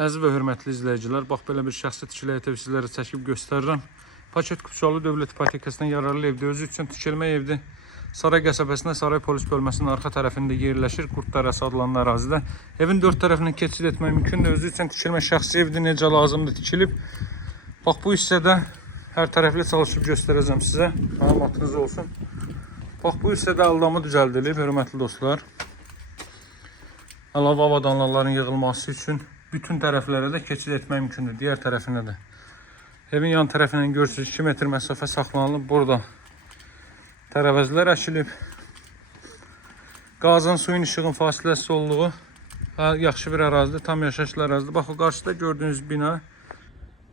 Əziz və hörmətli izləyicilər, bax belə bir şəxsi tikili ev sizlərə çəkib göstərirəm. Paket Kupçalı Dövlət İpotekasından yararlı evdir. Özü üçün tikilmə evdir. Saray qəsəbəsində Saray polis bölməsinin arxa tərəfində yerləşir. Qurtdarəsi adlanan ərazidə. Evin dörd tərəfindən keçid etmək mümkündür. Özü üçün tikilmə şəxsi evdir. Necə lazımdır tikilib. Bax bu hissədə hər tərəfli çalışıb göstərəcəm sizə. Məlumatınız olsun. Bax bu hissədə aldamı düzəldilib, hörmətli dostlar. Əlavə avadanlıqların yığılması üçün bütün tərəflərə də keçid etmək mümkündür. Digər tərəfinə də. Evin yan tərəfindən görürsünüz 2 metr məsafə saxlanılıb. Burada tərəvəzlər əkilib. Qazın, suyun, işığın fasiləsiz olduğu yaxşı bir ərazidir. Tam yaşayışlı ərazidir. Bax o qarşıda gördüyünüz bina.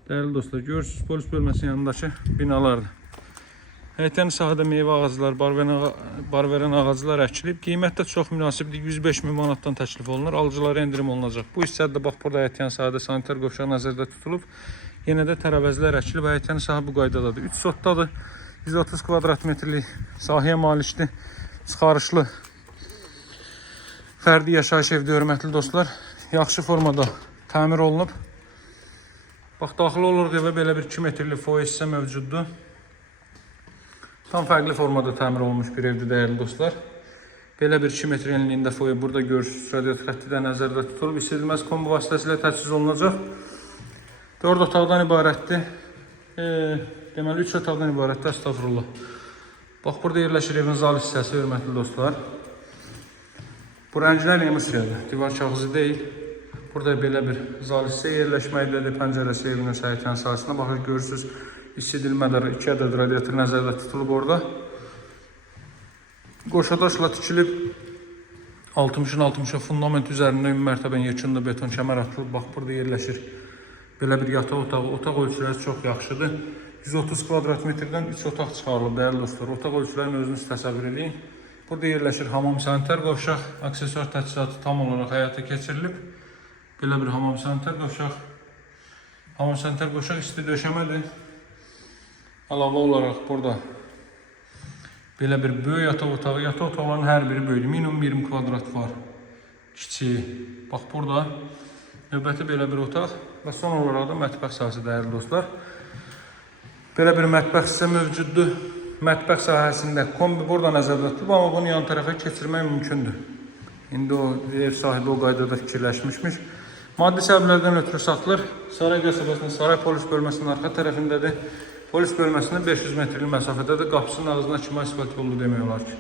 Dəyərli dostlar, görürsünüz polis bölməsinin yanındakı binalardır. Həyətən sahədə meyvə ağacları, bar verən ağaclar əkilib. Qiymət də çox münasibdir. 105 min manatdan təklif olunur. Alıcılara endirim olunacaq. Bu hissədə bax burada həyətən sahədə sanitar qovşaq nəzərdə tutulub. Yenə də tərəvəzlər əkilib. Həyətən sahə bu qaydadadır. 3 sotdadır. 130 kvadrat metrlik sahəyə malikdir. Çıxarışlı fərdi yaşayış evdə, hörmətli dostlar. Yaxşı formada təmir olunub. Bax daxil oluruq evə, belə bir 2 metrlik foyer hissə mövcuddur. Tam fərqli formada təmir olunmuş bir evdir, dəyərli dostlar. Belə bir 2 metr enliyində foyer. Burada görürsünüz, radiator xətti də nəzərdə tutulub. İstədilməz kombi vasitəsilə təchiz olunacaq. 4 otaqdan ibarətdir. Deməli 3 otaqdan ibarətdir, estağfurullah. Bax burada yerləşir evin zal hissəsi, hörmətli dostlar. Bu rənglər emulsiyadır, divar kağızı deyil. Burada belə bir zal hissə yerləşməkdədir. Pəncərəsi evinin həyətən sahəsində. Baxın, görürsünüz. İstidilmədə 2 ədəd radiator nəzərdə tutulub orada. Qoşadaşla tikilib 60-60 fundament üzərində ümumi mərtəbən yekunda beton kəmər atılıb. Bax burada yerləşir belə bir yataq otağı. Otaq ölçüləri çox yaxşıdır. 130 kvadrat metrdən 3 otaq çıxarılıb, dəyərli dostlar. Otaq ölçülərini özünüz təsəvvür edin. Burada yerləşir hamam, sanitar qovşaq, aksesuar təchizatı tam olaraq həyata keçirilib. Belə bir hamam, sanitar qovşaq. Hamam, sanitar qovşaq isti döşəmədir. Əlavə olaraq burada belə bir böyük yataq otağı. Yataq otaqlarının hər biri böyüdür. Minimum 20 kvadrat var. Kiçiyi. Bax burada növbəti belə bir otaq və son olaraq da mətbəx sahəsi, dəyərli dostlar. Belə bir mətbəx hissə mövcuddur. Mətbəx sahəsində kombi burada nəzərdə tutulub, amma bunu yan tərəfə keçirmək mümkündür. İndi o ev sahibi o qaydada fikirləşmişmiş. Maddi səbəblərdən ötürü saxlanılır. Saray qəsəbəsinin Saray polis bölməsinin arxa tərəfindədir. Polis bölməsində 500 metrlik məsafədədir. Qapısının ağzına kimi asfalt yolu demək olar ki.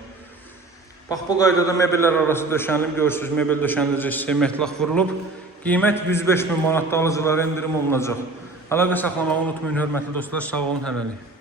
Bax bu qaydada mebellər arası döşənilib. Görürsünüz, mebel döşəndirici hissəyə metlaq vurulub. Qiymət 105 min manatda alıcılara endirim olunacaq. Əlaqə saxlamağı unutmayın, hörmətli dostlar. Sağ olun, hələlik.